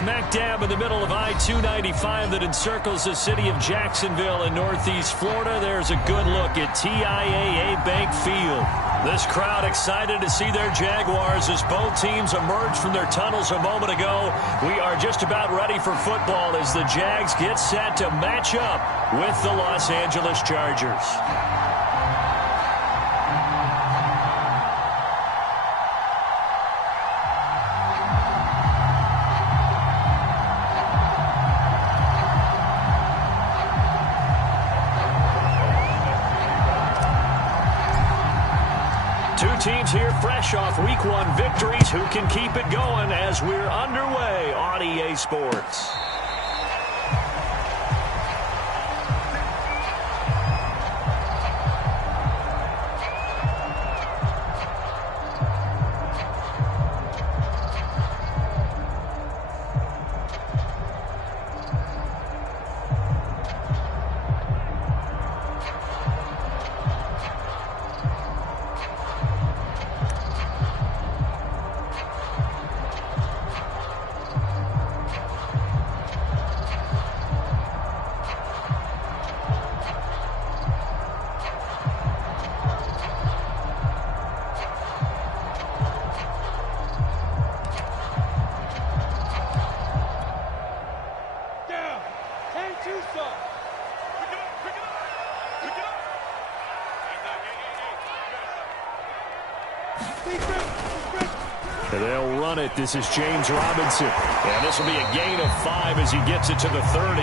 smack dab in the middle of I-295 that encircles the city of Jacksonville in northeast Florida. There's a good look at TIAA Bank Field. This crowd excited to see their Jaguars as both teams emerged from their tunnels a moment ago. We are just about ready for football as the Jags get set to match up with the Los Angeles Chargers. Teams here fresh off Week 1 victories. Who can keep it going as we're underway on EA Sports? They'll run it. This is James Robinson. And this will be a gain of 5 as he gets it to the 30.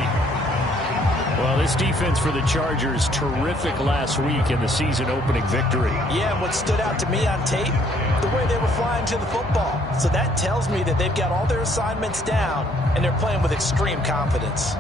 Well, this defense for the Chargers, terrific last week in the season-opening victory. Yeah, and what stood out to me on tape, the way they were flying to the football. So that tells me that they've got all their assignments down, and they're playing with extreme confidence.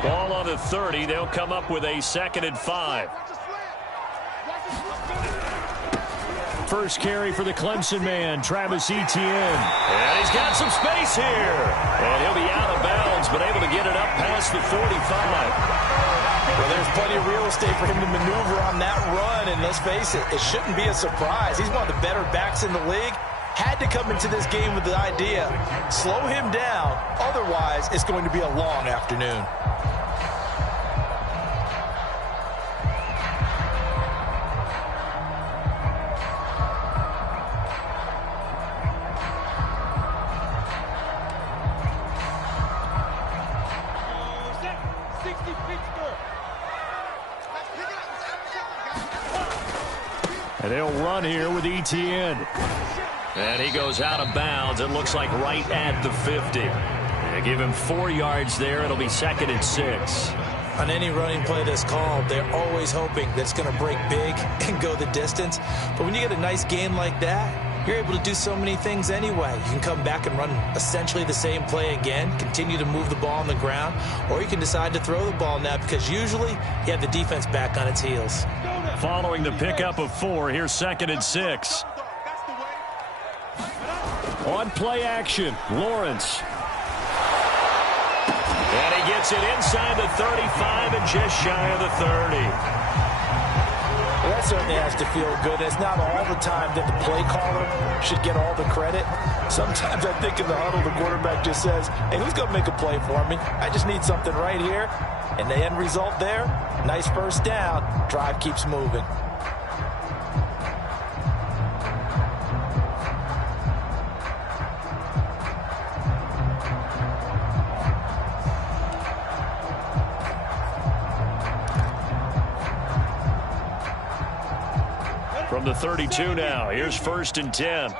Ball on the 30. They'll come up with a 2nd and 5. First carry for the Clemson man, Travis Etienne. And he's got some space here. And he'll be out of bounds, but able to get it up past the 45. Well, there's plenty of real estate for him to maneuver on that run. And let's face it, it shouldn't be a surprise. He's one of the better backs in the league. Had to come into this game with the idea, slow him down. Otherwise, it's going to be a long afternoon. And they'll run here with Etienne. And he goes out of bounds. It looks like right at the 50. They give him 4 yards there. It'll be 2nd and 6. On any running play that's called, they're always hoping that it's going to break big and go the distance. But when you get a nice game like that, you're able to do so many things anyway. You can come back and run essentially the same play again, continue to move the ball on the ground, or you can decide to throw the ball now because usually you have the defense back on its heels. Following the pickup of 4, here's 2nd and 6. On play action, Lawrence. And he gets it inside the 35 and just shy of the 30. Well, that certainly has to feel good. It's not all the time that the play caller should get all the credit. Sometimes I think in the huddle, the quarterback just says, hey, who's going to make a play for me? I just need something right here. And the end result there, nice first down. Drive keeps moving. From the 32 now, here's 1st and 10.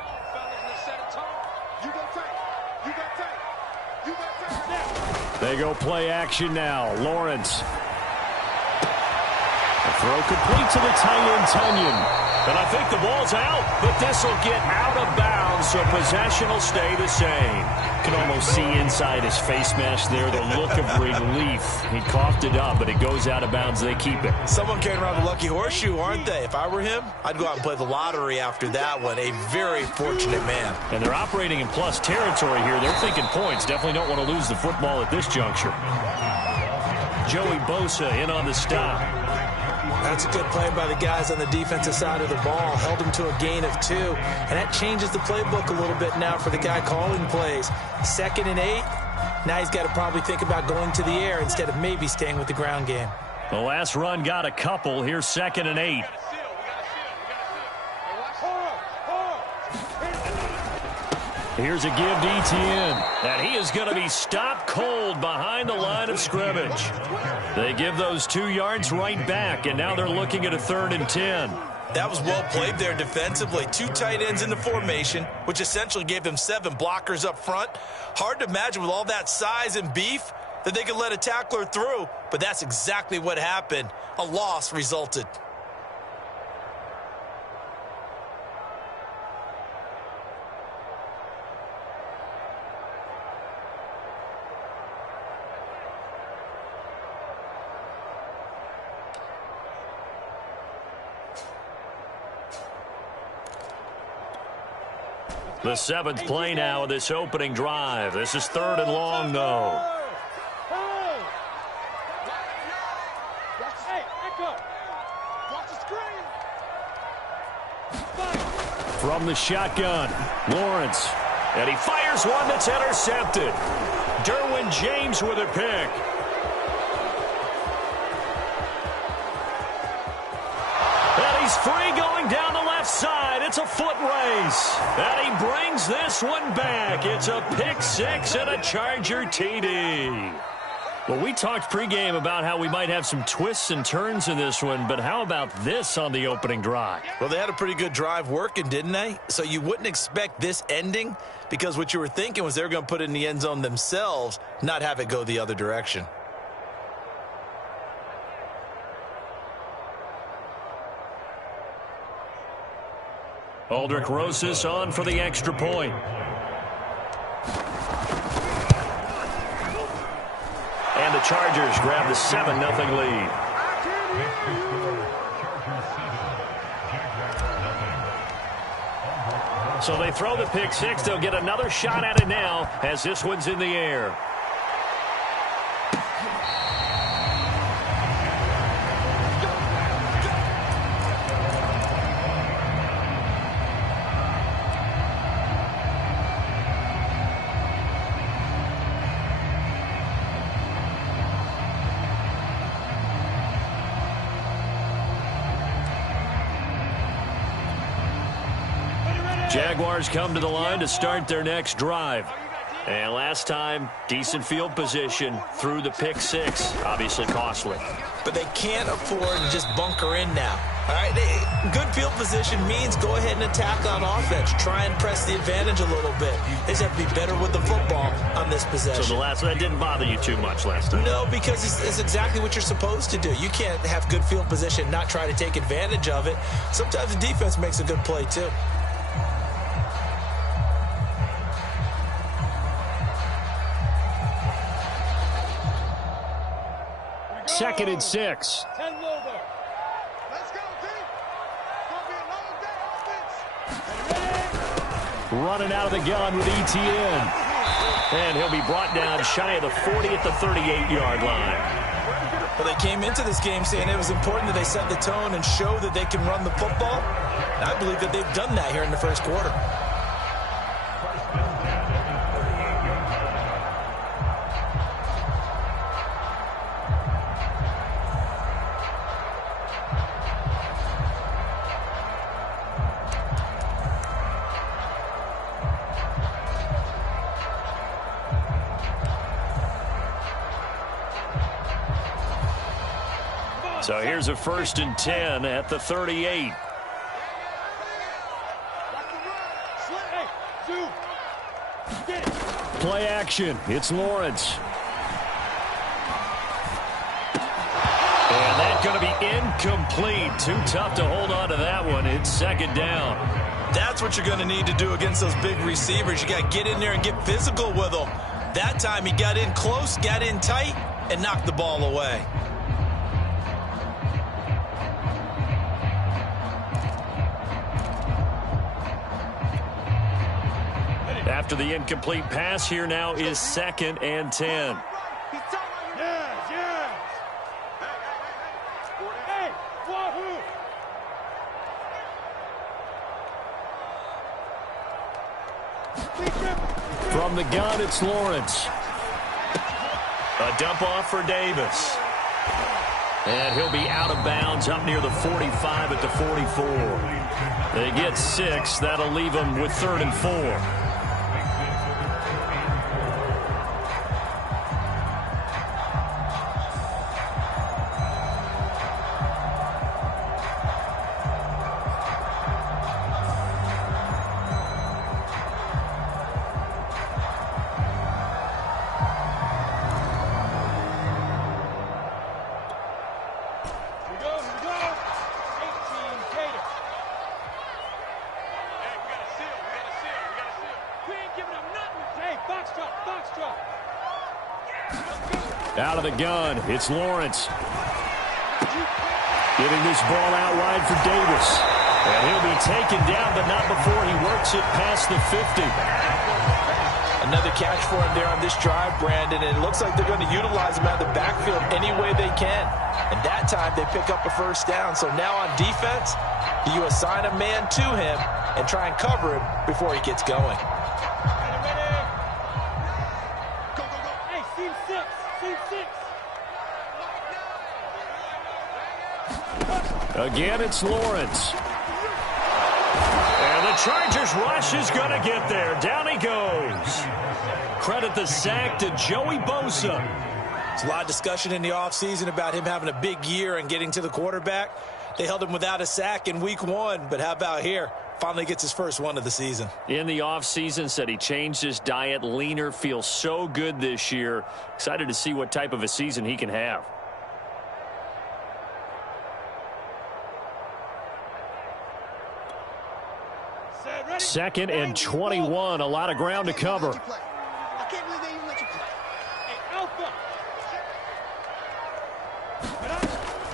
They go play action now. Lawrence. The throw complete to the tight end, Tunyon. And I think the ball's out, but this will get out of bounds, so possession will stay the same. Can almost see inside his face mask there the look of relief. He coughed it up, but it goes out of bounds. They keep it. Someone carrying around the lucky horseshoe, aren't they? If I were him, I'd go out and play the lottery after that one. A very fortunate man. And they're operating in plus territory here. They're thinking points. Definitely don't want to lose the football at this juncture. Joey Bosa in on the stop. That's a good play by the guys on the defensive side of the ball. Held him to a gain of 2. And that changes the playbook a little bit now for the guy calling plays. 2nd and 8. Now he's got to probably think about going to the air instead of maybe staying with the ground game. The last run got a couple. Here's 2nd and 8. Here's a give to Etienne. And he is going to be stopped cold behind the line of scrimmage. They give those 2 yards right back, and now they're looking at a 3rd and 10. That was well played there defensively. 2 tight ends in the formation, which essentially gave them 7 blockers up front. Hard to imagine with all that size and beef that they could let a tackler through, but that's exactly what happened. A loss resulted. The 7th play now of this opening drive. This is 3rd and long, though. From the shotgun, Lawrence. And he fires one that's intercepted. Derwin James with a pick. And he's free going down the left side. It's a foot race. And he brings this one back. It's a pick 6 and a Charger TD. Well, we talked pregame about how we might have some twists and turns in this one, but how about this on the opening drive? Well, they had a pretty good drive working, didn't they? So you wouldn't expect this ending because what you were thinking was they were going to put it in the end zone themselves, not have it go the other direction. Aldrich Rosas on for the extra point. And the Chargers grab the 7-0 lead. So they throw the pick 6. They'll get another shot at it now as this one's in the air. Jaguars come to the line to start their next drive. And last time, decent field position through the pick 6. Obviously costly. But they can't afford to just bunker in now. All right, good field position means go ahead and attack on offense. Try and press the advantage a little bit. They just have to be better with the football on this possession. So that didn't bother you too much last time? No, because it's exactly what you're supposed to do. You can't have good field position and not try to take advantage of it. Sometimes the defense makes a good play too. 2nd and 6. Running out of the gun with Etienne. And he'll be brought down shy of the 40 at the 38-yard line. Well, they came into this game saying it was important that they set the tone and show that they can run the football. And I believe that they've done that here in the first quarter. So here's a 1st and 10 at the 38. Play action. It's Lawrence. And that Going to be incomplete. Too tough to hold on to that one. It's second down. That's what you're going to need to do against those big receivers. You got to get in there and get physical with them. That time he got in close, got in tight, and knocked the ball away. After the incomplete pass, here now is 2nd and 10. From the gun, it's Lawrence. A dump off for Davis. And he'll be out of bounds up near the 45 at the 44. They get 6. That'll leave them with 3rd and 4. Out of the gun, it's Lawrence. Getting this ball out wide for Davis. And he'll be taken down, but not before he works it past the 50. Another catch for him there on this drive, Brandon, and it looks like they're going to utilize him out of the backfield any way they can. And that time they pick up a first down. So now on defense, you assign a man to him and try and cover him before he gets going. Again, it's Lawrence. And the Chargers rush is going to get there. Down he goes. Credit the sack to Joey Bosa. There's a lot of discussion in the offseason about him having a big year and getting to the quarterback. They held him without a sack in week 1, but how about here? Finally gets his first one of the season. In the offseason, said he changed his diet, leaner, feels so good this year. Excited to see what type of a season he can have. Second and 21, a lot of ground to cover.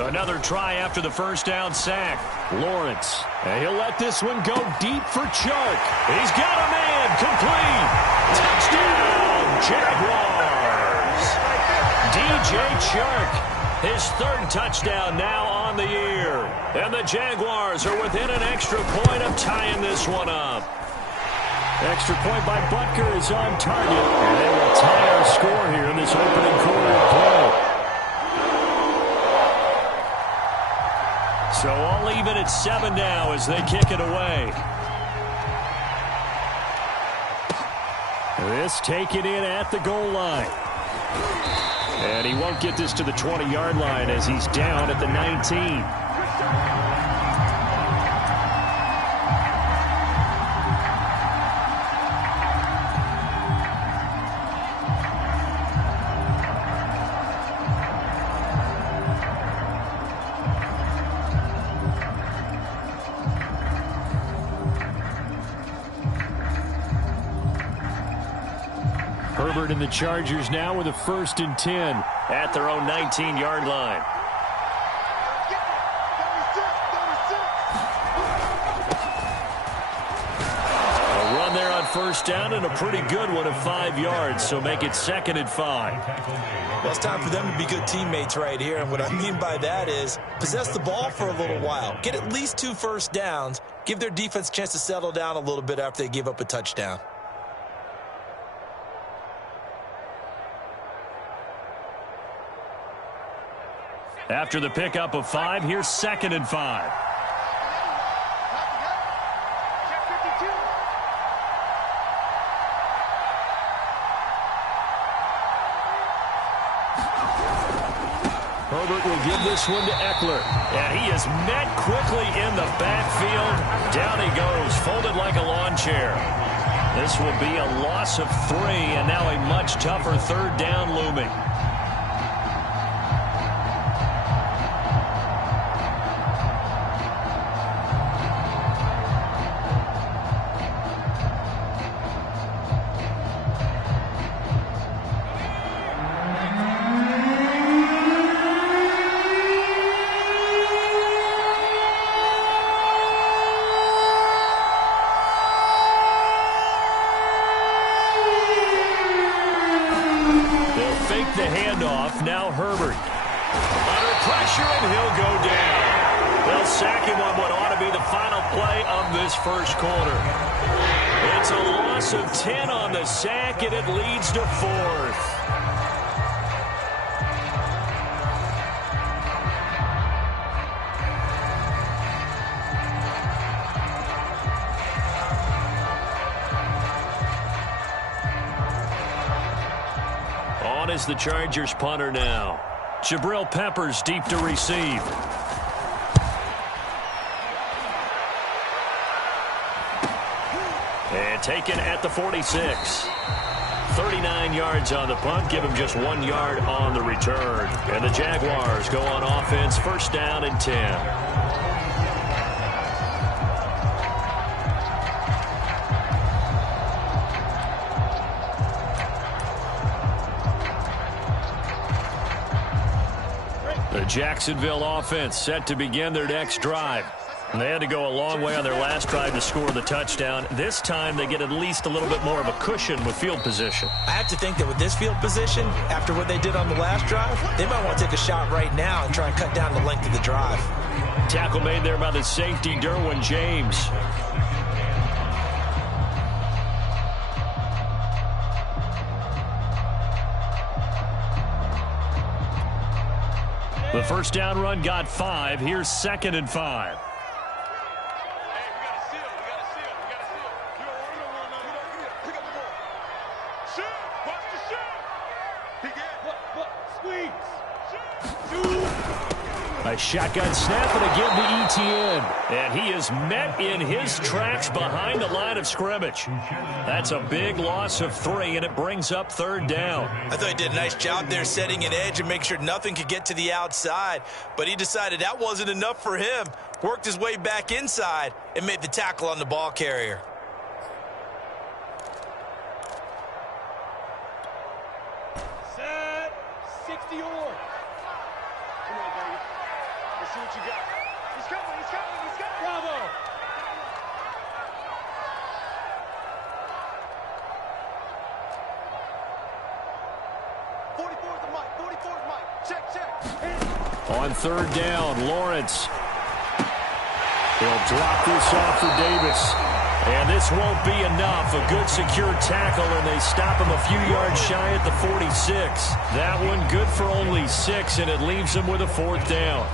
Another try after the first down sack. Lawrence, and he'll let this one go deep for Chark. He's got a man, complete. Touchdown, Jaguars. DJ Chark. His 3rd touchdown now on the year. And the Jaguars are within an extra point of tying this one up. Extra point by Butker is on target. And they will tie our score here in this opening quarter of play. So all even at 7 now as they kick it away. This taken in at the goal line. And he won't get this to the 20-yard line as he's down at the 19. Herbert and the Chargers now with a 1st and 10 at their own 19-yard line. A run there on first down and a pretty good one of 5 yards, so make it 2nd and 5. Well, it's time for them to be good teammates right here, and what I mean by that is possess the ball for a little while. Get at least 2 first downs. Give their defense a chance to settle down a little bit after they give up a touchdown. After the pickup of 5, here's 2nd and 5. Herbert will give this one to Eckler. And he is met quickly in the backfield. Down he goes, folded like a lawn chair. This will be a loss of 3, and now a much tougher 3rd down looming. fake the handoff. Now Herbert. Under pressure, and he'll go down. They'll sack him on what ought to be the final play of this first quarter. It's a loss of 10 on the sack, and it leads to 4th. On is the Chargers punter now. Jabril Peppers deep to receive. And taken at the 46. 39 yards on the punt. Give him just 1 yard on the return. And the Jaguars go on offense. First down and 10. The Jacksonville offense set to begin their next drive. And they had to go a long way on their last drive to score the touchdown. This time they get at least a little bit more of a cushion with field position. I have to think that with this field position, after what they did on the last drive, they might want to take a shot right now and try and cut down the length of the drive. Tackle made there by the safety, Derwin James. The first down run got 5. Here's 2nd and 5. A shotgun snap and a give to ETN. And he is met in his tracks behind the line of scrimmage. That's a big loss of 3, and it brings up 3rd down. I thought he did a nice job there setting an edge and make sure nothing could get to the outside. But he decided that wasn't enough for him. Worked his way back inside and made the tackle on the ball carrier. Set. 60 or. Come on, baby. Let's see what you got. He's coming, he's coming, he's coming. Bravo. On 3rd down, Lawrence. He'll drop this off for Davis. And this won't be enough. A good secure tackle, and they stop him a few yards shy at the 46. That one good for only 6, and it leaves him with a 4th down.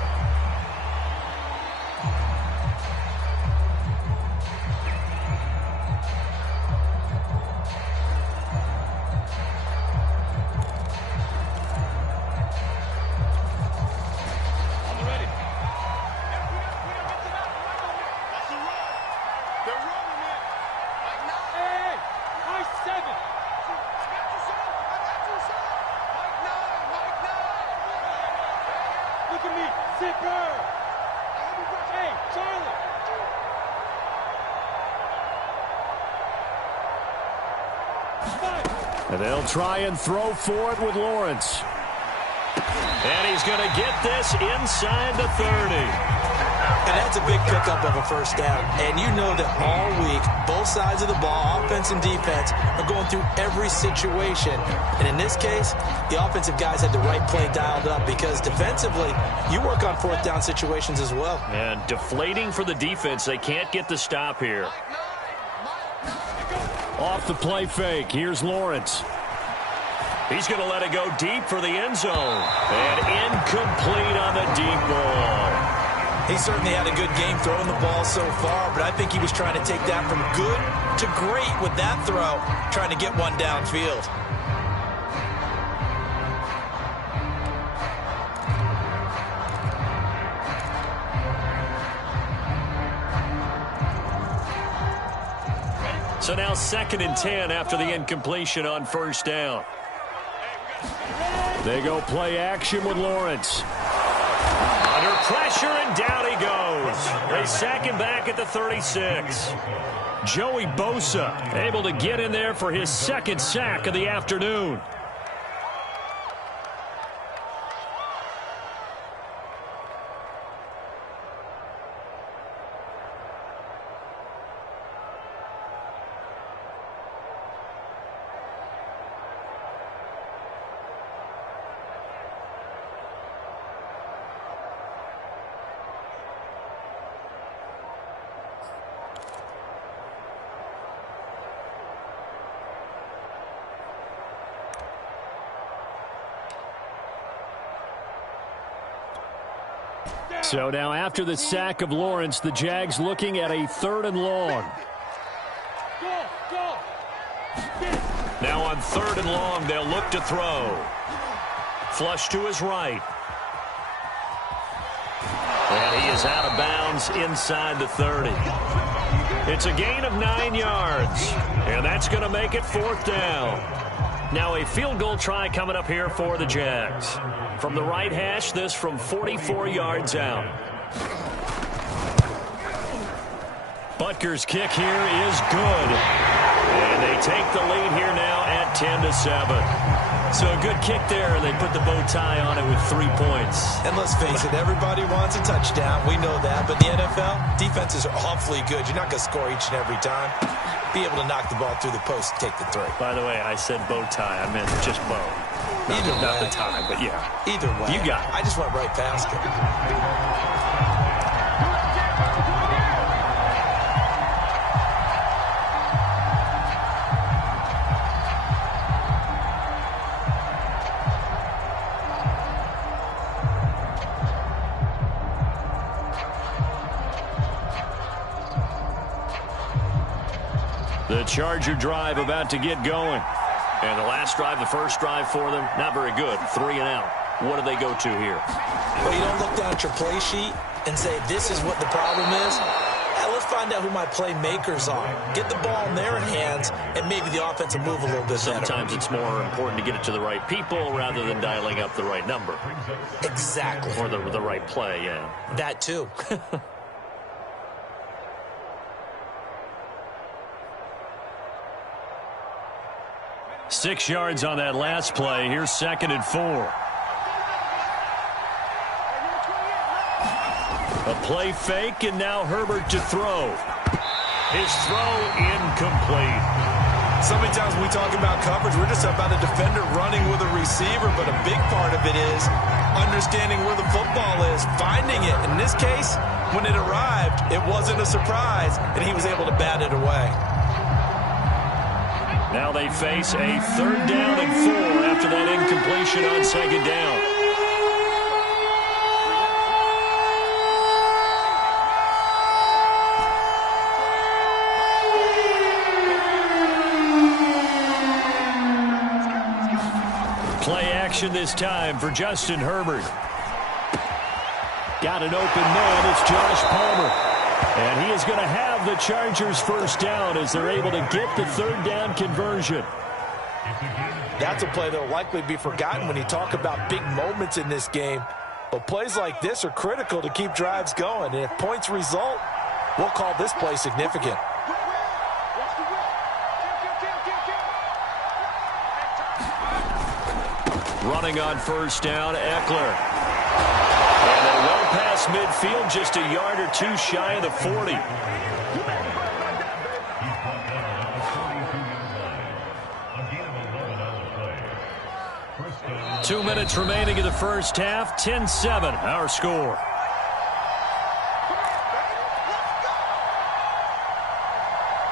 And they'll try and throw for it with Lawrence. And he's going to get this inside the 30. And that's a big pickup of a first down. And you know that all week, both sides of the ball, offense and defense, are going through every situation. And in this case, the offensive guys had the right play dialed up because defensively, you work on 4th down situations as well. And deflating for the defense. They can't get the stop here. Off the play fake. Here's Lawrence. He's going to let it go deep for the end zone. And incomplete on the deep ball. He certainly had a good game throwing the ball so far, but I think he was trying to take that from good to great with that throw, trying to get one downfield. So now 2nd and 10 after the incompletion on first down. They go play action with Lawrence. Under pressure, and down he goes. They sack him back at the 36. Joey Bosa able to get in there for his 2nd sack of the afternoon. So now after the sack of Lawrence, the Jags looking at a 3rd and long. Now on 3rd and long, they'll look to throw. Flush to his right. And he is out of bounds inside the 30. It's a gain of 9 yards. And that's going to make it 4th down. Now a field goal try coming up here for the Jags. From the right hash, this from 44 yards out. Butker's kick here is good. And they take the lead here now at 10-7. So a good kick there, and they put the bow tie on it with 3 points. And let's face it, everybody wants a touchdown. We know that. But in the NFL, defenses are awfully good. You're not going to score each and every time. Be able to knock the ball through the post and take the 3. By the way, I said bow tie. I meant just bow. Not the tie, but yeah. Either way. You got it. I just went right past it. The Charger drive about to get going. And the last drive, the first drive for them, not very good. 3 and out. What do they go to here? Well, you don't look down at your play sheet and say, this is what the problem is. Let's find out who my playmakers are. Get the ball in their hands, and maybe the offense will move a little bit Sometimes better. it's more important to get it to the right people rather than dialing up the right number. Exactly. Or the right play, yeah. That too. 6 yards on that last play. Here's 2nd and 4. A play fake, and now Herbert to throw. His throw incomplete. So many times when we talk about coverage, we're just about a defender running with a receiver, but a big part of it is understanding where the football is, finding it. In this case, when it arrived, it wasn't a surprise, and he was able to bat it away. Now they face a 3rd down and 4 after that incompletion on 2nd down. Play action this time for Justin Herbert. Got an open man. It's Josh Palmer. And he is going to have the Chargers first down as they're able to get the 3rd down conversion. That's a play that will likely be forgotten when you talk about big moments in this game. But plays like this are critical to keep drives going. And if points result, we'll call this play significant. Running on first down, Eckler. And they're well past midfield, just a yard or two shy of the 40. Two minutes remaining in the first half. 10-7, our score.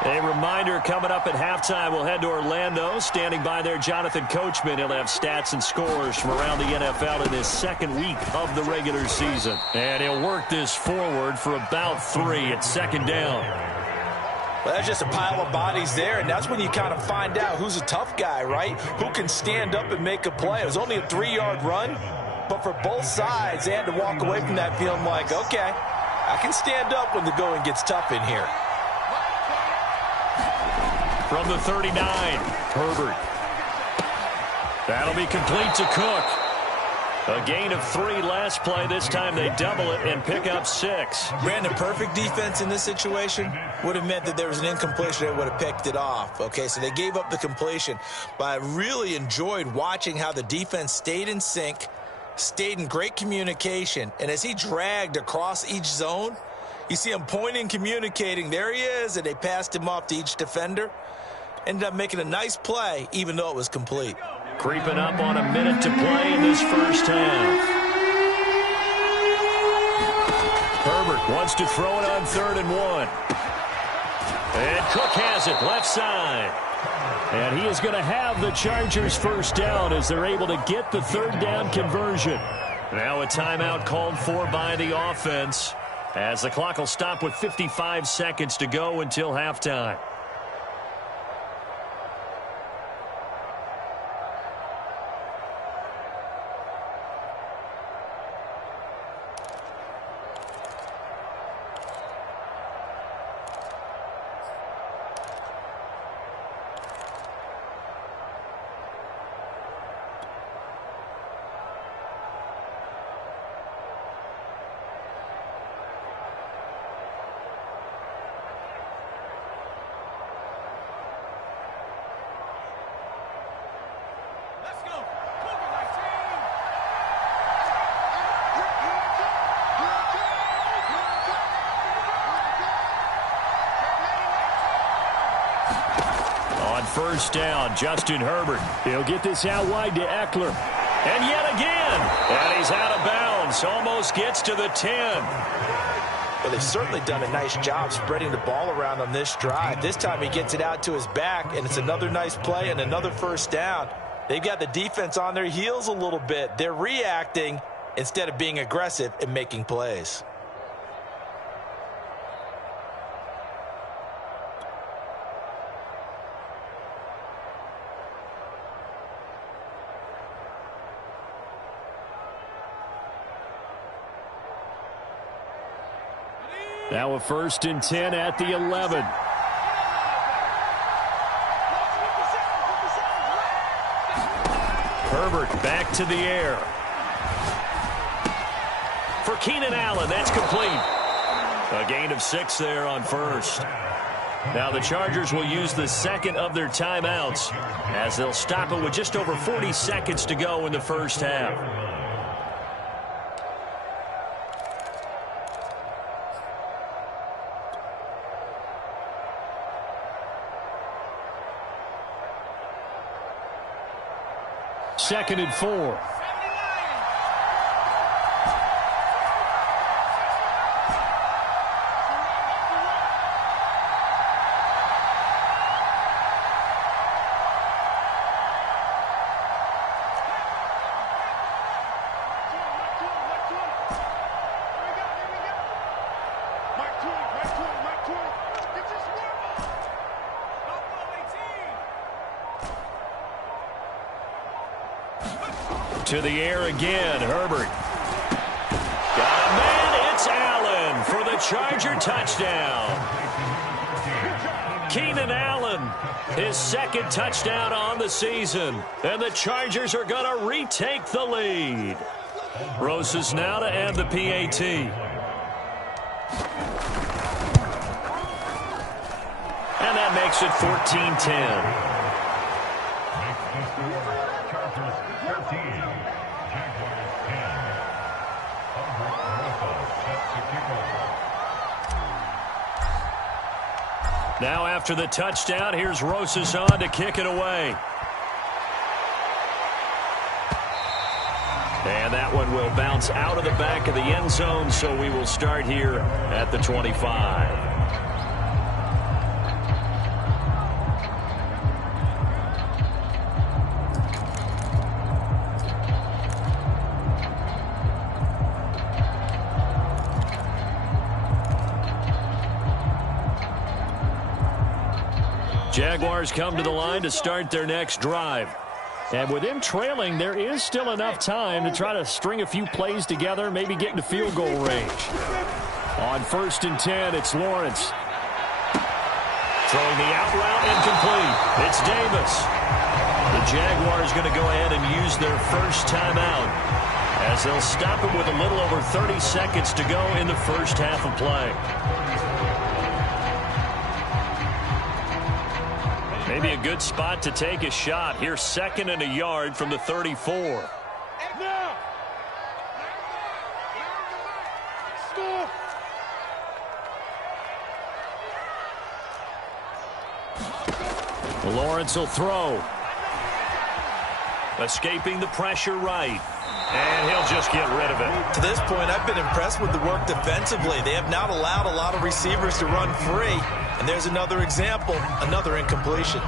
A reminder coming up at halftime, we'll head to Orlando. Standing by there, Jonathan Coachman. He'll have stats and scores from around the NFL in his 2nd week of the regular season. And he'll work this forward for about 3 at 2nd down. Well, that's just a pile of bodies there, and that's when you kind of find out who's a tough guy, right? Who can stand up and make a play. It was only a 3-yard run, but for both sides, they had to walk away from that feeling like, okay, I can stand up when the going gets tough in here. From the 39, Herbert. That'll be complete to Cook. A gain of 3 last play. This time they double it and pick up 6. Brandon, perfect defense in this situation would have meant that there was an incompletion that would have picked it off. Okay, so they gave up the completion. But I really enjoyed watching how the defense stayed in sync, stayed in great communication. And as he dragged across each zone, you see him pointing, communicating. There he is, and they passed him off to each defender. Ended up making a nice play, even though it was complete. Creeping up on a minute to play in this first half. Herbert wants to throw it on 3rd and 1. And Cook has it left side. And he is going to have the Chargers first down as they're able to get the 3rd down conversion. Now a timeout called for by the offense, as the clock will stop with 55 seconds to go until halftime. First down, Justin Herbert. He'll get this out wide to Eckler. And yet again. And he's out of bounds. Almost gets to the 10. Well, they've certainly done a nice job spreading the ball around on this drive. This time he gets it out to his back, and it's another nice play and another first down. They've got the defense on their heels a little bit. They're reacting instead of being aggressive and making plays. Now a 1st and 10 at the 11. Herbert back to the air. For Keenan Allen, that's complete. A gain of 6 there on first. Now the Chargers will use the second of their timeouts, as they'll stop it with just over 40 seconds to go in the first half. Second and 4. To the air again, Herbert. Got a man, it's Allen for the Charger touchdown. Keenan Allen, his second touchdown on the season. And the Chargers are going to retake the lead. Rosas now to end the PAT. And that makes it 14-10. Now after the touchdown, here's Rosas on to kick it away. And that one will bounce out of the back of the end zone, so we will start here at the 25. Jaguars come to the line to start their next drive. And with them trailing, there is still enough time to try to string a few plays together, maybe get into field goal range. On 1st and 10, it's Lawrence. Throwing the out route incomplete. It's Davis. The Jaguars going to go ahead and use their first timeout, as they'll stop it with a little over 30 seconds to go in the first half of play. Maybe a good spot to take a shot. Here, 2nd and a yard from the 34. Lawrence will throw. Escaping the pressure right. And he'll just get rid of it. To this point, I've been impressed with the work defensively. They have not allowed a lot of receivers to run free. And there's another example, another incompletion.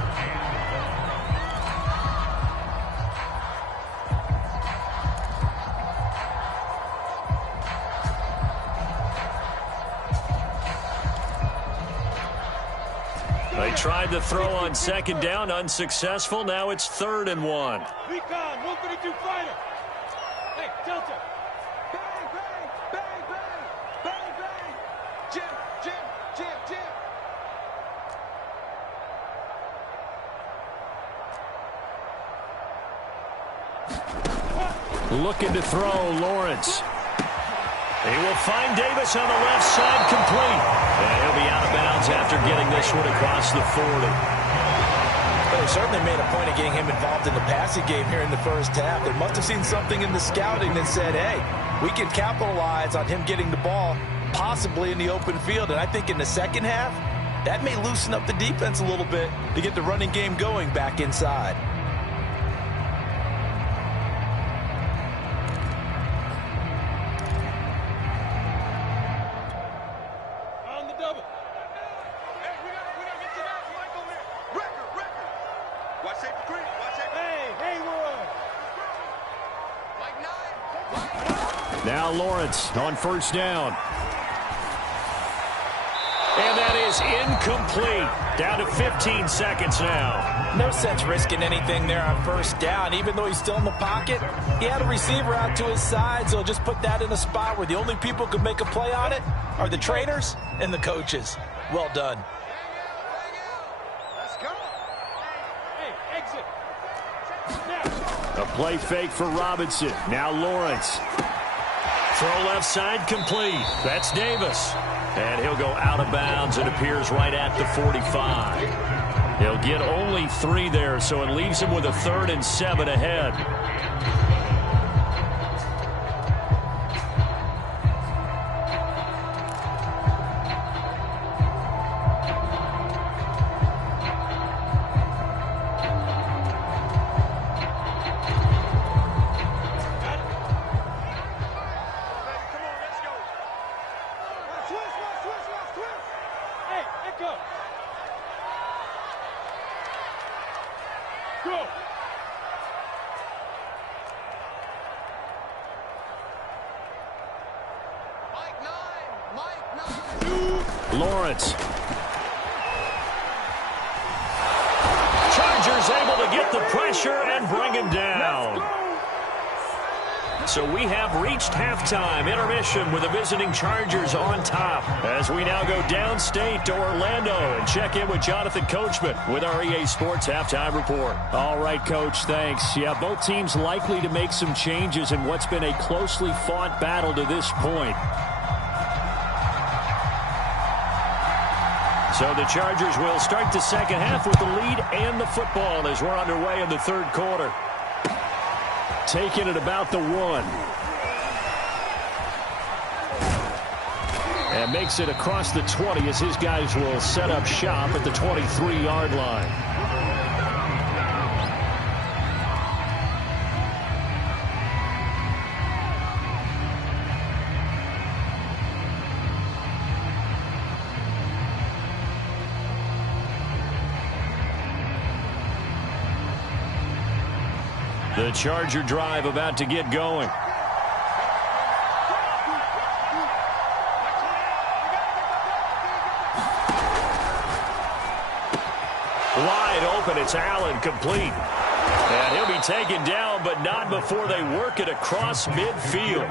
tried to throw on second down, unsuccessful. Now it's 3rd and 1. Recon, 132 fighter. Hey, Delta. Bang, bang, bang, bang, bang, bang. Jim, Jim, Jim, Jim. Looking to throw, Lawrence. He will find Davis on the left side, complete. And he'll be out of bounds after getting this one across the 40. Well, they certainly made a point of getting him involved in the passing game here in the first half. They must have seen something in the scouting that said, hey, we can capitalize on him getting the ball, possibly in the open field. And I think in the second half, that may loosen up the defense a little bit to get the running game going back inside. Now Lawrence on 1st down. And that is incomplete. Down to 15 seconds now. No sense risking anything there on 1st down. Even though he's still in the pocket, he had a receiver out to his side, so just put that in a spot where the only people who could make a play on it are the trainers and the coaches. Well done. Let's go. Hey, exit. A play fake for Robinson. Now Lawrence. Throw left side, complete. That's Davis. And he'll go out of bounds. It appears right at the 45. He'll get only 3 there, so it leaves him with a 3rd and 7 ahead. Lawrence. Chargers able to get the pressure and bring him down. So we have reached halftime. Intermission with the visiting Chargers on top. As we now go downstate to Orlando and check in with Jonathan Coachman with our EA Sports Halftime Report. All right, Coach, thanks. Yeah, both teams likely to make some changes in what's been a closely fought battle to this point. So the Chargers will start the second half with the lead and the football as we're underway in the 3rd quarter. Taking it about the 1. And makes it across the 20 as his guys will set up shop at the 23-yard line. The Charger drive about to get going. Wide open, it's Allen, complete. And he'll be taken down, but not before they work it across midfield.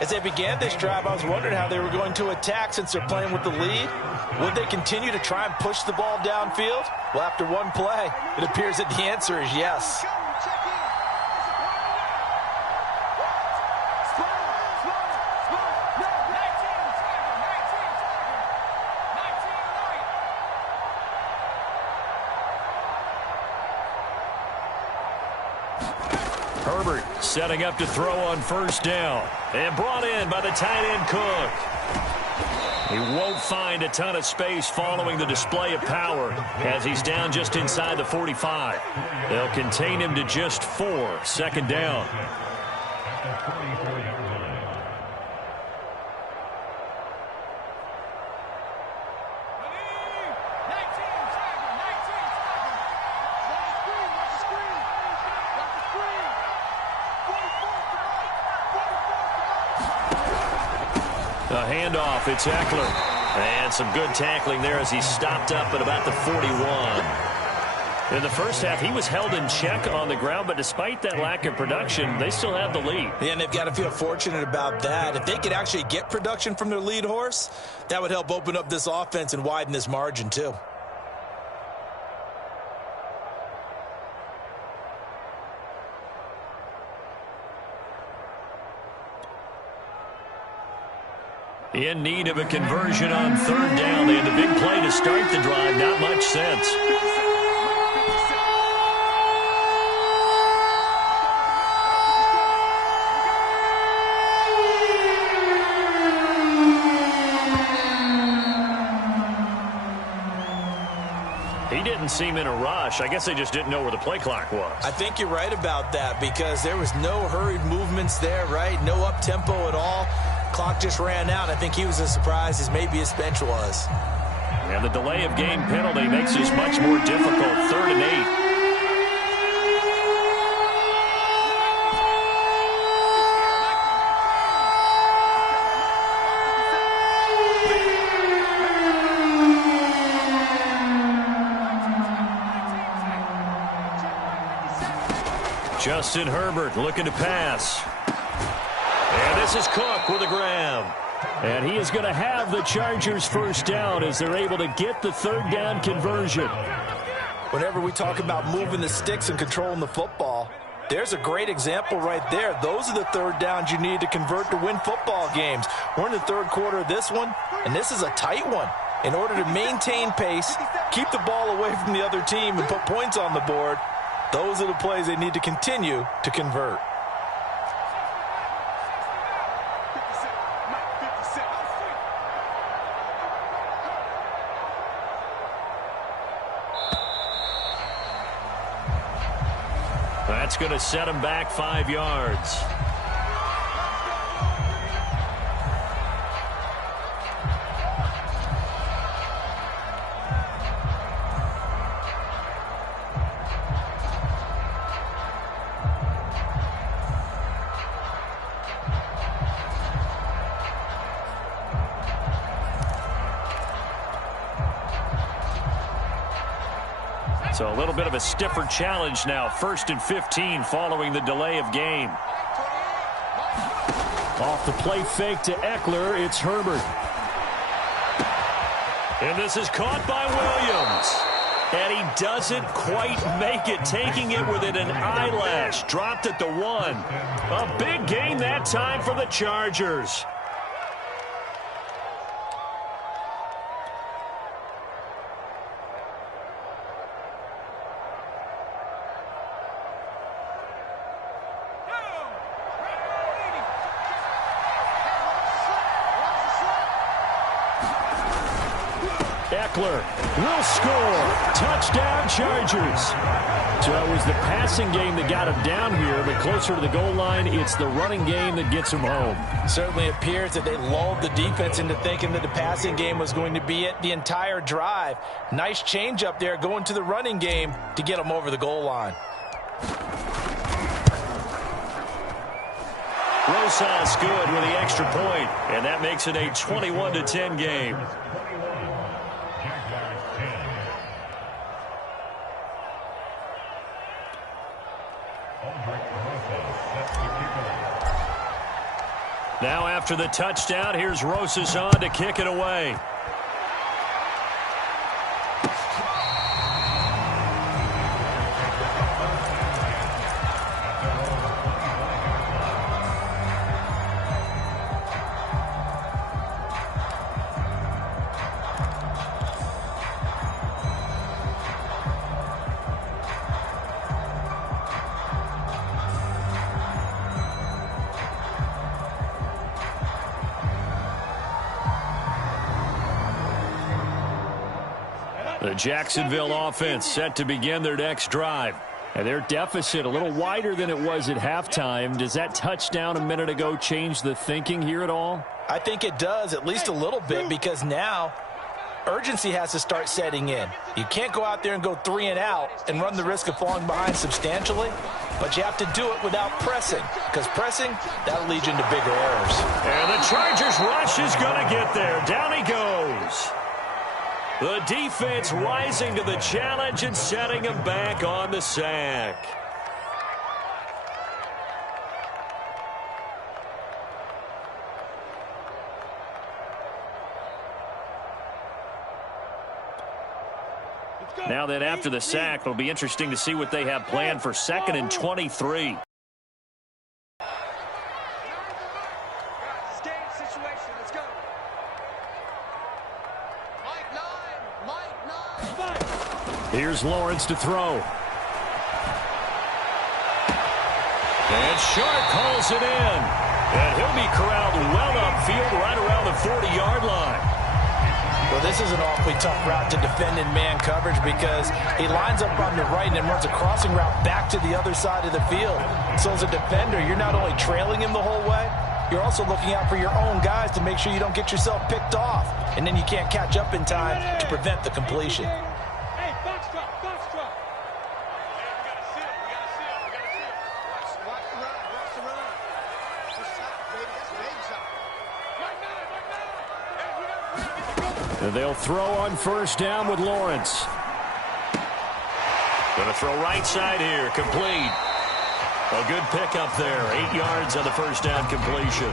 As they began this drive, I was wondering how they were going to attack since they're playing with the lead. Would they continue to try and push the ball downfield? Well, after one play, it appears that the answer is yes. Herbert setting up to throw on 1st down. And brought in by the tight end Cook. He won't find a ton of space following the display of power as he's down just inside the 45. They'll contain him to just 4. 2nd down. The handoff, it's Eckler. And some good tackling there as he stopped up at about the 41. In the first half, he was held in check on the ground, but despite that lack of production, they still have the lead. Yeah, and they've got to feel fortunate about that. If they could actually get production from their lead horse, that would help open up this offense and widen this margin too. In need of a conversion on third down. They had the big play to start the drive. Not much sense. He didn't seem in a rush. I guess they just didn't know where the play clock was. I think you're right about that because there was no hurried movements there, right? No up-tempo at all. Clock just ran out. I think he was as surprised as maybe his bench was. And the delay of game penalty makes this much more difficult. 3rd and 8. Justin Herbert looking to pass. And this is Cook with a grab. And he is going to have the Chargers first down as they're able to get the 3rd down conversion. Whenever we talk about moving the sticks and controlling the football, there's a great example right there. Those are the 3rd downs you need to convert to win football games. We're in the 3rd quarter of this one, and this is a tight one. In order to maintain pace, keep the ball away from the other team, and put points on the board, those are the plays they need to continue to convert. That's going to set him back 5 yards. So a little bit of a stiffer challenge now. 1st and 15 following the delay of game. Off the play fake to Eckler. It's Herbert. And this is caught by Williams. And he doesn't quite make it, taking it within an eyelash. Dropped at the 1. A big gain that time for the Chargers. Eckler will score. Touchdown, Chargers. So it was the passing game that got him down here, but closer to the goal line, it's the running game that gets him home. Certainly appears that they lulled the defense into thinking that the passing game was going to be it the entire drive. Nice change up there going to the running game to get them over the goal line. Rosas good with the extra point, and that makes it a 21-10 game. Now after the touchdown, here's Rosas on to kick it away. The Jacksonville offense set to begin their next drive. And their deficit a little wider than it was at halftime. Does that touchdown a minute ago change the thinking here at all? I think it does, at least a little bit, because now urgency has to start setting in. You can't go out there and go 3 and out and run the risk of falling behind substantially. but you have to do it without pressing, because pressing, that'll lead you into bigger errors. And the Chargers rush is going to get there. Down he goes. The defense rising to the challenge and setting him back on the sack. Now then, after the sack, it'll be interesting to see what they have planned for 2nd and 23. Here's Lawrence to throw. And Sharp calls it in. And he'll be corralled well upfield right around the 40-yard line. Well, this is an awfully tough route to defend in man coverage because he lines up on the right and then runs a crossing route back to the other side of the field. So as a defender, you're not only trailing him the whole way, you're also looking out for your own guys to make sure you don't get yourself picked off. And then you can't catch up in time to prevent the completion. Hey, box drop, box drop. Hey, we got to seal, we got to seal, we got to seal. Watch the run, watch the run. That's shot, baby, that's baby shot. Right now, right now. Hey, we got to get the goal. And they'll throw on 1st down with Lawrence. Going to throw right side here, complete. A good pickup there, 8 yards on the 1st down completion.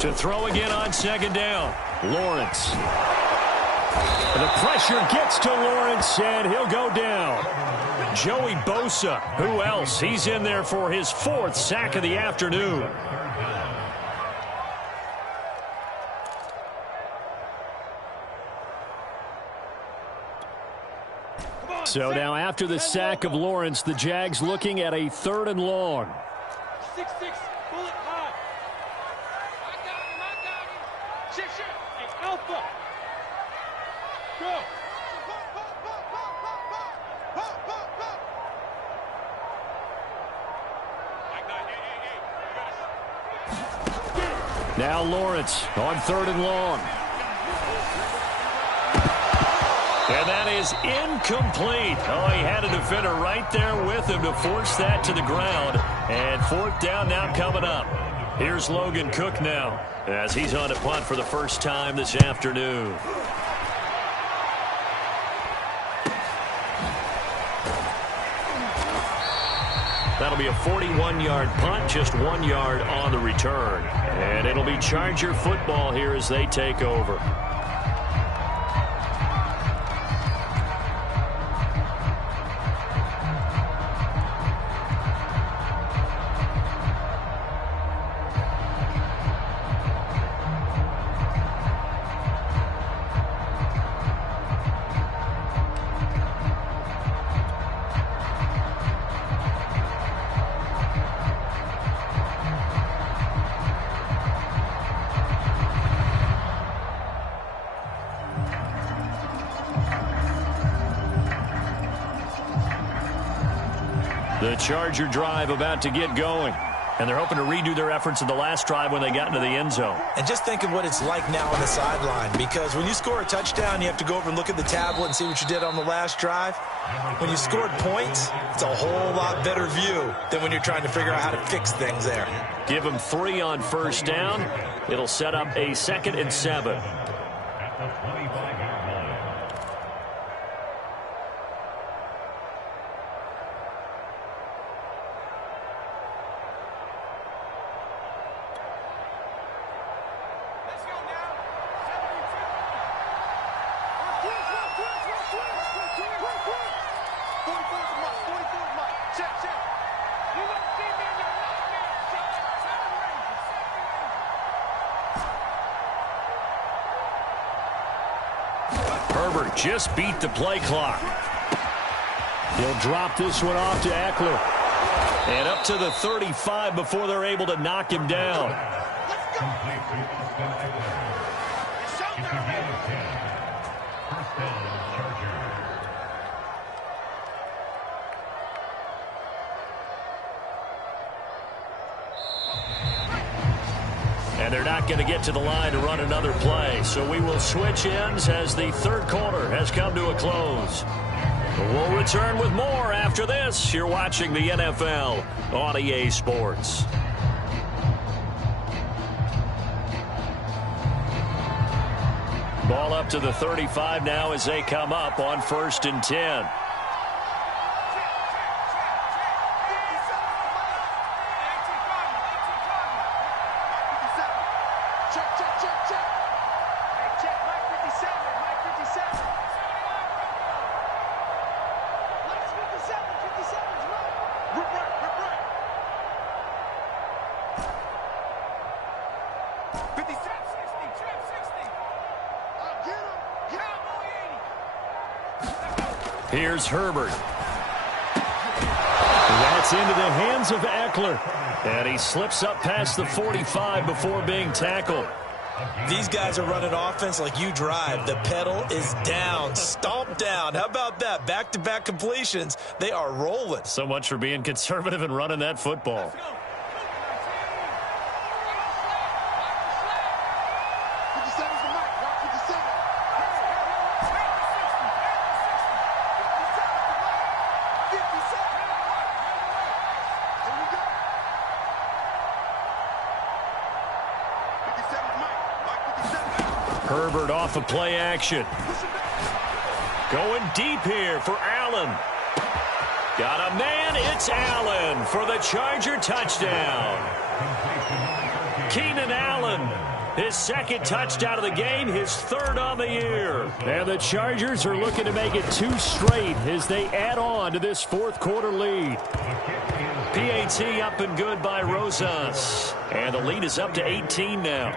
To throw again on 2nd down. Lawrence. The pressure gets to Lawrence, and he'll go down. Joey Bosa. Who else? He's in there for his 4th sack of the afternoon. So now after the sack of Lawrence, the Jags looking at a 3rd and long. 6-6, bullet high. I got him. Shift. Hey, Alpha. Go. Now Lawrence on 3rd and long. And that is incomplete. Oh, he had a defender right there with him to force that to the ground. And 4th down now coming up. Here's Logan Cook now as he's on a punt for the first time this afternoon. That'll be a 41-yard punt, just 1 yard on the return. And it'll be Charger football here as they take over. The Charger drive about to get going. And they're hoping to redo their efforts in the last drive when they got into the end zone. And just think of what it's like now on the sideline, because when you score a touchdown, you have to go over and look at the tablet and see what you did on the last drive. When you scored points, it's a whole lot better view than when you're trying to figure out how to fix things there. Give them 3 on 1st down. It'll set up a 2nd and 7. Herbert just beat the play clock. He'll drop this one off to Eckler. And up to the 35 before they're able to knock him down. And they're not going to get to the line to run another play. So we will switch ends as the third quarter has come to a close. We'll return with more after this. You're watching the NFL on EA Sports. Ball up to the 35 now as they come up on 1st and 10. Here's Herbert. That's into the hands of Eckler. And he slips up past the 45 before being tackled. These guys are running offense like you drive. The pedal is down, stomp down. How about that? Back-to-back completions. They are rolling. So much for being conservative and running that football. Herbert off of play action. Going deep here for Allen. Got a man, it's Allen for the Charger touchdown. Keenan Allen, his second touchdown of the game, his third on the year. And the Chargers are looking to make it 2 straight as they add on to this fourth quarter lead. PAT up and good by Rosas. And the lead is up to 18 now.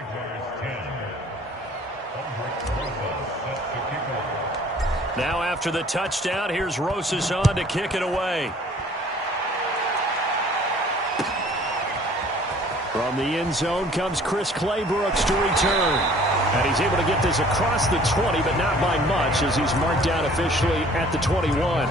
Now after the touchdown, here's Rosas on to kick it away. From the end zone comes Chris Claybrooks to return. And he's able to get this across the 20, but not by much as he's marked down officially at the 21.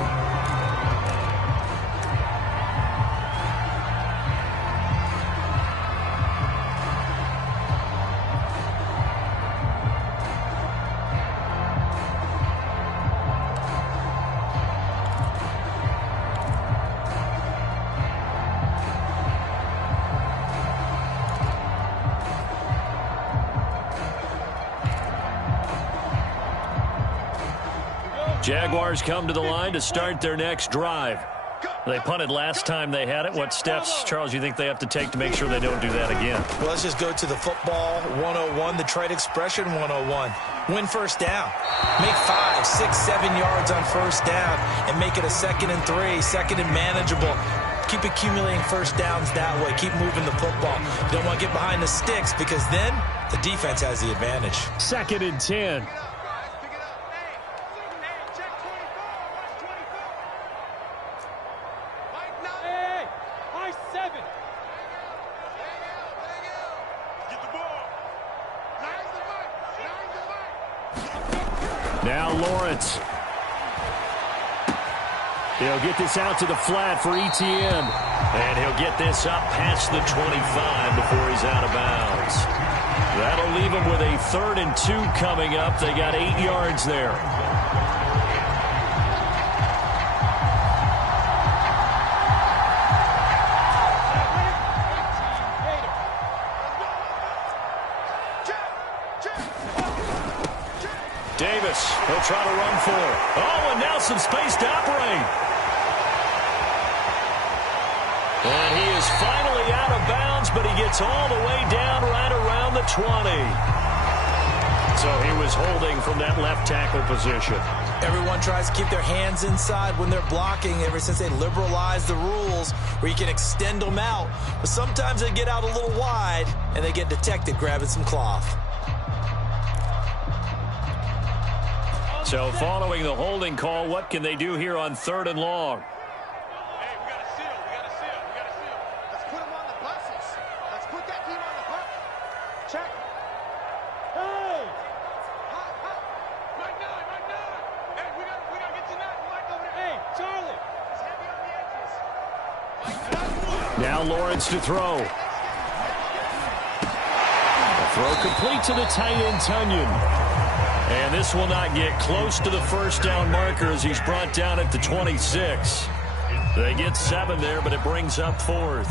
Jaguars come to the line to start their next drive. They punted last time they had it. What steps, Charles, you think they have to take to make sure they don't do that again? Well, let's just go to the football 101, the trade expression 101. Win first down. Make 5, 6, 7 yards on first down and make it a 2nd and 3, 2nd and manageable. Keep accumulating first downs that way. Keep moving the football. You don't want to get behind the sticks because then the defense has the advantage. 2nd and 10. Now Lawrence. He'll get this out to the flat for ETN. And he'll get this up past the 25 before he's out of bounds. That'll leave him with a 3rd and 2 coming up. They got 8 yards there. Davis, he'll try to run for it. Oh, and now some space to operate. And he is finally out of bounds, but he gets all the way down right around the 20. So he was holding from that left tackle position. Everyone tries to keep their hands inside when they're blocking ever since they liberalized the rules where you can extend them out. But sometimes they get out a little wide, and they get detected grabbing some cloth. So following the holding call, what can they do here on 3rd and long? Hey, we got to seal. We got to seal. We got to seal. Let's put them on the buses. Let's put that team on the bus. Check. Hey! Hot, hot. Mike 9, Mike 9. Hey, we got to get you that. Mike over there. Hey, Charlie. It's heavy on the edges. Now Lawrence to throw. The throw complete to the tight end, Tunyon. And this will not get close to the first down marker as he's brought down at the 26. They get 7 there, but it brings up 4th.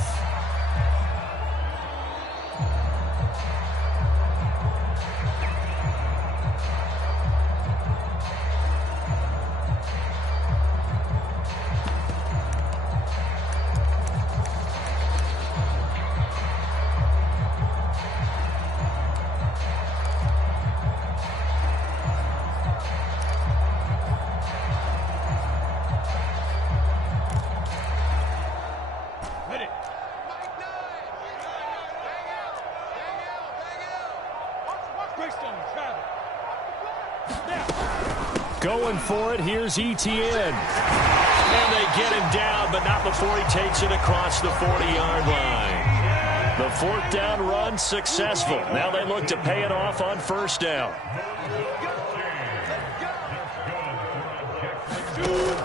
Going for it, here's Etienne. And they get him down, but not before he takes it across the 40-yard line. The 4th down run successful. Now they look to pay it off on 1st down.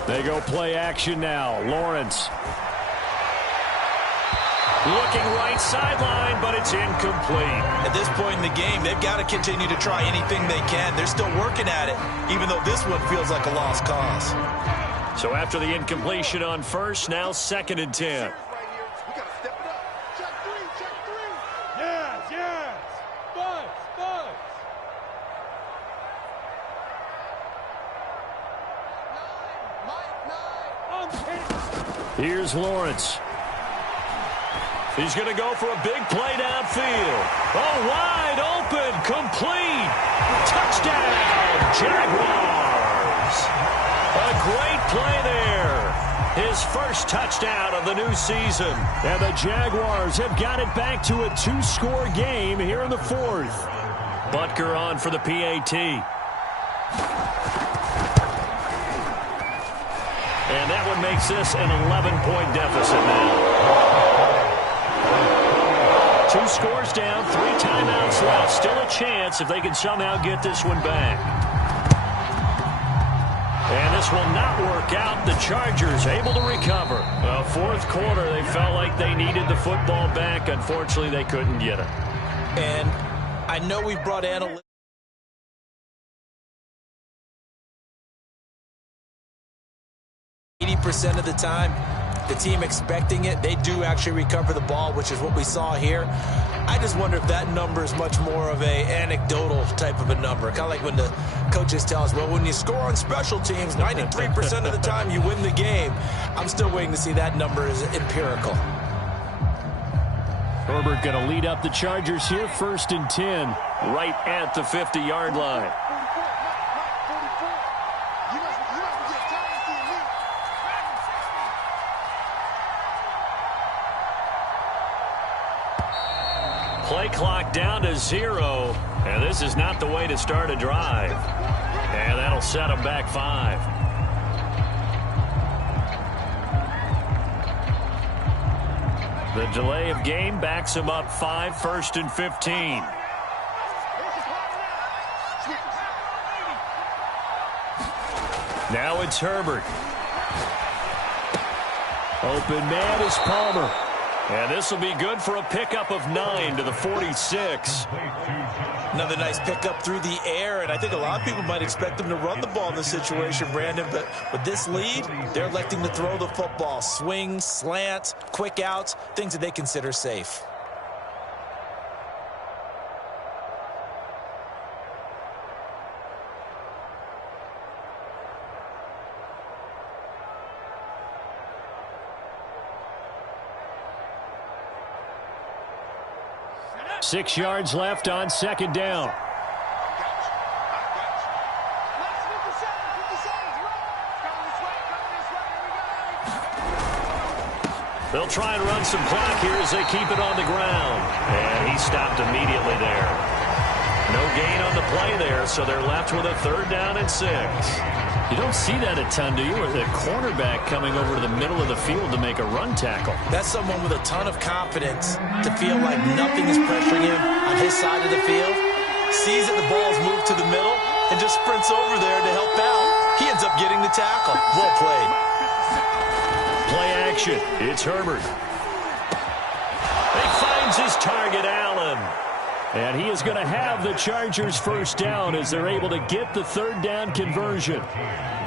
They go play action now. Lawrence. Looking right sideline, but it's incomplete. At this point in the game, they've got to continue to try anything they can. They're still working at it, even though this one feels like a lost cause. So after the incompletion on 1st, now 2nd and 10. We got to step it up. Check 3, check 3. Yes, yes. Buzz, buzz. Mike 9. Here's Lawrence. He's going to go for a big play downfield. Oh, wide open, complete. Touchdown, Jaguars. A great play there. His first touchdown of the new season. And the Jaguars have got it back to a 2-score game here in the 4th. Butker on for the PAT. And that one makes this an 11-point deficit now. 2 scores down, 3 timeouts left. Still a chance if they can somehow get this one back. And this will not work out. The Chargers able to recover. 4th quarter, they felt like they needed the football back. Unfortunately, they couldn't get it. And I know we've brought analytics 80% of the time. The team expecting it, they do actually recover the ball, which is what we saw here. I just wonder if that number is much more of a anecdotal type of a number. Kind of like when the coaches tell us, well, when you score on special teams, 93% of the time you win the game. I'm still waiting to see that number is empirical. Herbert going to lead up the Chargers here, 1st and 10, right at the 50-yard line. Play clock down to 0, and this is not the way to start a drive. And that'll set them back 5. The delay of game backs them up 5, 1st and 15. Now it's Herbert. Open man is Palmer. And this will be good for a pickup of 9 to the 46. Another nice pickup through the air, and I think a lot of people might expect them to run the ball in this situation, Brandon, but with this lead, they're electing to throw the football. Swings, slants, quick outs, things that they consider safe. Six yards left on 2nd down. They'll try and run some clock here as they keep it on the ground. And he stopped immediately there. No gain on the play there, so they're left with a 3rd down and 6. You don't see that a ton, do you? Or the cornerback coming over to the middle of the field to make a run tackle. That's someone with a ton of confidence to feel like nothing is pressuring him on his side of the field. Sees that the ball's moved to the middle and just sprints over there to help out. He ends up getting the tackle. Well played. Play action. It's Herbert. He finds his target, Allen. And he is going to have the Chargers 1st down as they're able to get the 3rd down conversion.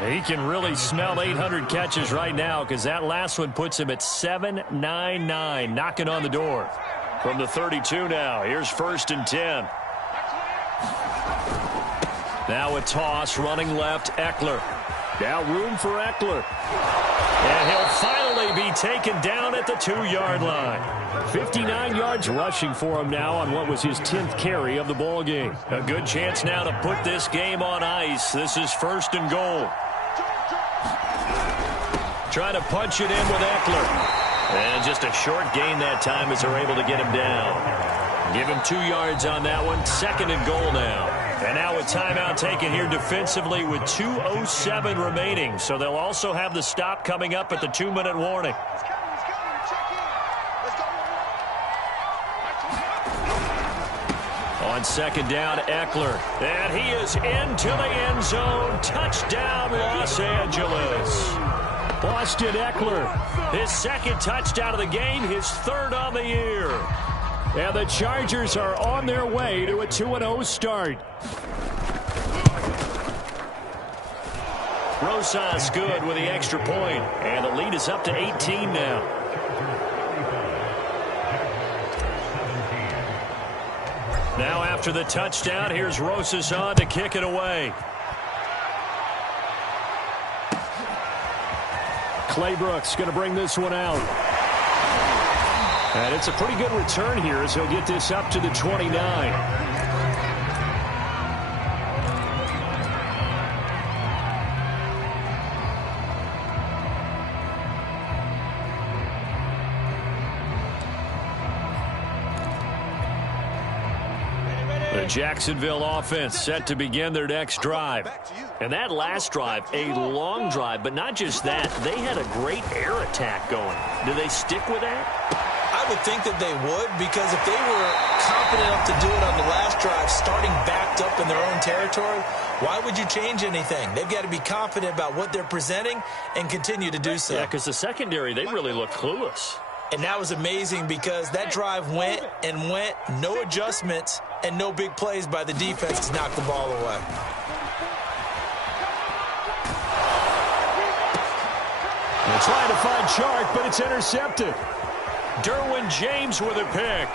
He can really smell 800 catches right now because that last one puts him at 799, knocking on the door. From the 32 now, here's 1st and 10. Now a toss, running left, Eckler. Now room for Eckler. And he'll finally be taken down at the 2-yard line. 59 yards rushing for him now on what was his 10th carry of the ball game. A good chance now to put this game on ice. This is 1st and goal. Trying to punch it in with Eckler. And just a short gain that time as they're able to get him down. Give him 2 yards on that one. 2nd and goal now. And now a timeout taken here defensively with 2:07 remaining. So they'll also have the stop coming up at the 2-minute warning. On 2nd down, Eckler. And he is into the end zone. Touchdown, Los Angeles. Austin Eckler, his 2nd touchdown of the game, his 3rd on the year. And the Chargers are on their way to a 2-0 start. Rosas good with the extra point, and the lead is up to 18 now. Now after the touchdown, here's Rosas on to kick it away. Claybrooks going to bring this one out. And it's a pretty good return here as he'll get this up to the 29. The Jacksonville offense set to begin their next drive. And that last drive, a long drive, but not just that. They had a great air attack going. Do they stick with that? I would think that they would, because if they were confident enough to do it on the last drive, starting backed up in their own territory, why would you change anything? They've got to be confident about what they're presenting and continue to do so. Yeah, because the secondary, they really look clueless. And that was amazing because that drive went and went, no adjustments, and no big plays by the defense to knock the ball away. They're trying to find Chark, but it's intercepted. Derwin James with a pick.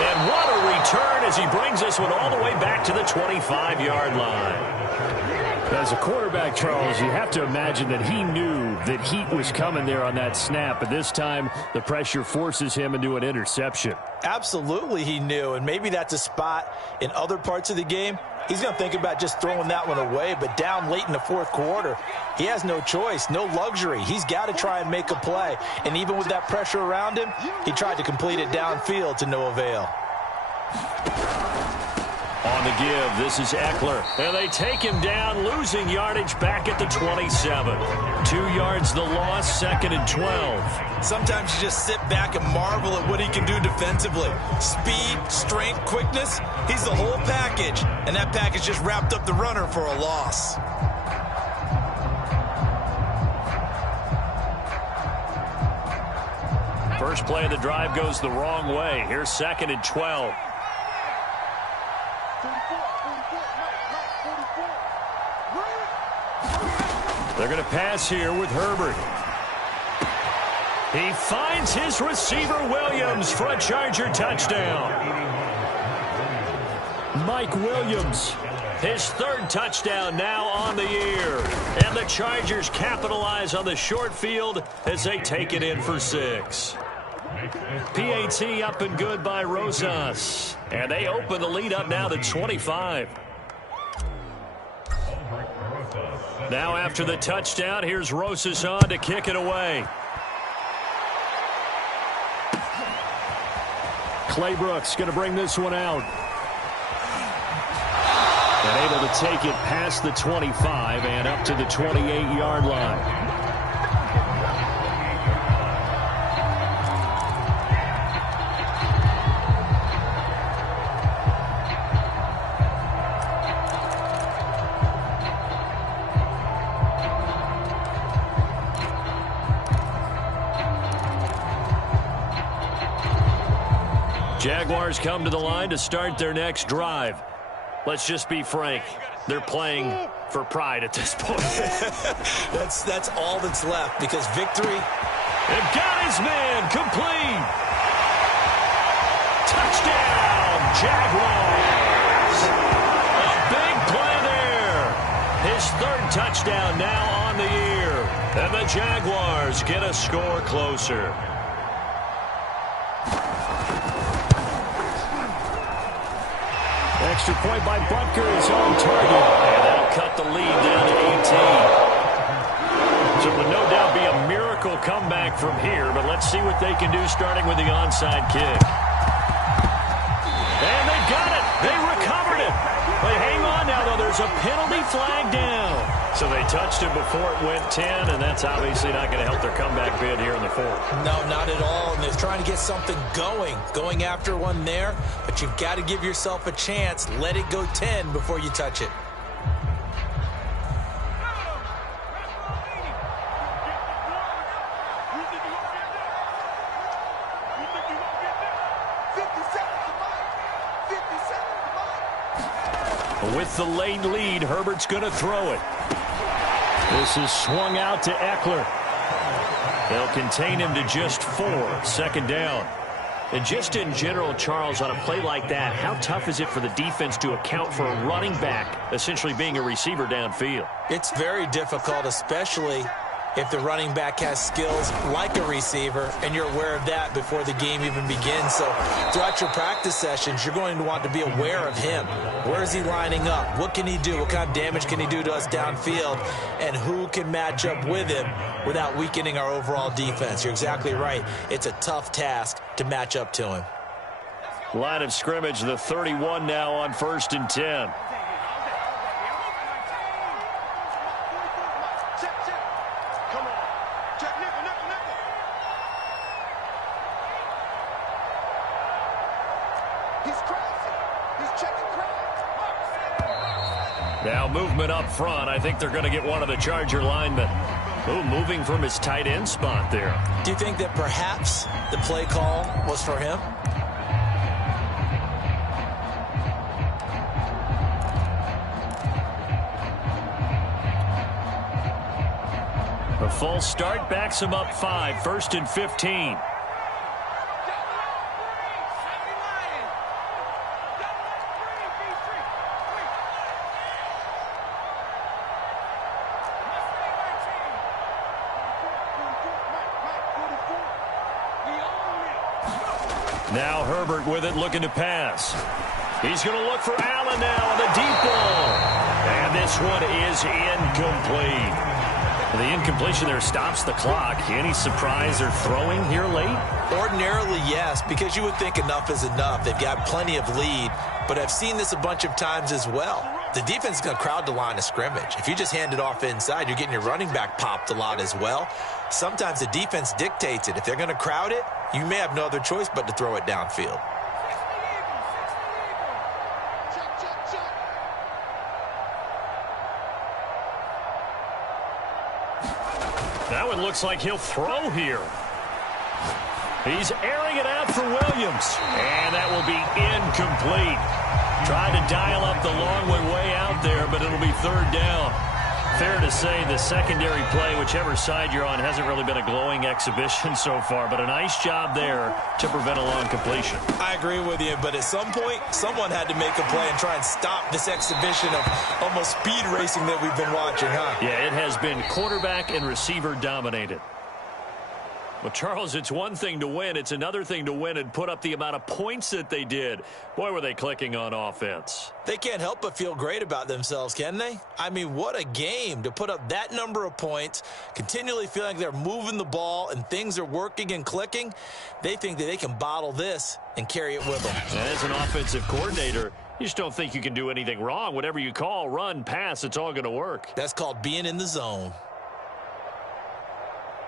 And what a return as he brings this one all the way back to the 25-yard line. As a quarterback, Charles, you have to imagine that he knew that heat was coming there on that snap, but this time the pressure forces him into an interception. Absolutely he knew, and maybe that's a spot in other parts of the game. He's going to think about just throwing that one away, but down late in the 4th quarter, he has no choice, no luxury. He's got to try and make a play, and even with that pressure around him, he tried to complete it downfield to no avail. On the give, this is Eckler. And they take him down, losing yardage back at the 27. 2 yards the loss, 2nd and 12. Sometimes you just sit back and marvel at what he can do defensively. Speed, strength, quickness, he's the whole package. And that package just wrapped up the runner for a loss. First play of the drive goes the wrong way. Here's 2nd and 12. They're going to pass here with Herbert. He finds his receiver Williams for a Charger touchdown. Mike Williams, his 3rd touchdown now on the year. And the Chargers capitalize on the short field as they take it in for 6. PAT up and good by Rosas. And they open the lead up now to 25. Now after the touchdown, here's Rosas on to kick it away. Claybrooks going to bring this one out. And able to take it past the 25 and up to the 28-yard line. Jaguars come to the line to start their next drive. Let's just be frank. They're playing for pride at this point. That's all that's left because victory. They've got his man complete. Touchdown, Jaguars. A big play there. His third touchdown now on the year. And the Jaguars get a score closer. Extra point by Butker is on target. And that'll cut the lead down to 18. So it would no doubt be a miracle comeback from here, but let's see what they can do starting with the onside kick. And they got it. They recovered it. But hang on now, though. There's a penalty flag down. So they touched it before it went 10, and that's obviously not going to help their comeback bid here in the fourth. No, not at all. And they're trying to get something going after one there. But you've got to give yourself a chance. Let it go 10 before you touch it. With the late lead, Herbert's going to throw it. This is swung out to Eckler. They'll contain him to just 4. Second down. And just in general, Charles, on a play like that, how tough is it for the defense to account for a running back essentially being a receiver downfield? It's very difficult, especially if the running back has skills like a receiver, and you're aware of that before the game even begins. So throughout your practice sessions, you're going to want to be aware of him. Where is he lining up? What can he do? What kind of damage can he do to us downfield? And who can match up with him without weakening our overall defense? You're exactly right. It's a tough task to match up to him. Line of scrimmage, the 31 now on 1st and 10. Now movement up front. I think they're going to get one of the Charger linemen. Ooh, moving from his tight end spot there. Do you think that perhaps the play call was for him? A false start backs him up 5. 1st and 15. Now Herbert with it, looking to pass. He's going to look for Allen now on the deep ball. And this one is incomplete. The incompletion there stops the clock. Any surprise they're throwing here late? Ordinarily, yes, because you would think enough is enough. They've got plenty of lead, but I've seen this a bunch of times as well. The defense is going to crowd the line of scrimmage. If you just hand it off inside, you're getting your running back popped a lot as well. Sometimes the defense dictates it. If they're going to crowd it, you may have no other choice but to throw it downfield. Now it looks like he'll throw here. He's airing it out for Williams. And that will be incomplete. Tried to dial up the long way out there, but it'll be 3rd down. Fair to say the secondary play, whichever side you're on, hasn't really been a glowing exhibition so far, but a nice job there to prevent a long completion. I agree with you, but at some point, someone had to make a play and try and stop this exhibition of almost speed racing that we've been watching, huh? Yeah, it has been quarterback and receiver dominated. Well, Charles, it's one thing to win. It's another thing to win and put up the amount of points that they did. Boy, were they clicking on offense. They can't help but feel great about themselves, can they? I mean, what a game to put up that number of points, continually feeling like they're moving the ball and things are working and clicking. They think that they can bottle this and carry it with them. And as an offensive coordinator, you just don't think you can do anything wrong. Whatever you call, run, pass, it's all going to work. That's called being in the zone.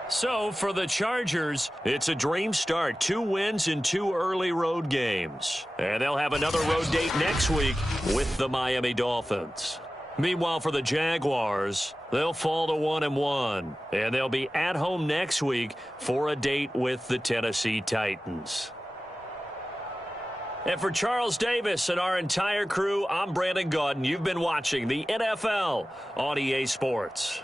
So, for the Chargers, it's a dream start. 2 wins in 2 early road games. And they'll have another road date next week with the Miami Dolphins. Meanwhile, for the Jaguars, they'll fall to 1-1. And they'll be at home next week for a date with the Tennessee Titans. And for Charles Davis and our entire crew, I'm Brandon Gaudin. You've been watching the NFL on EA Sports.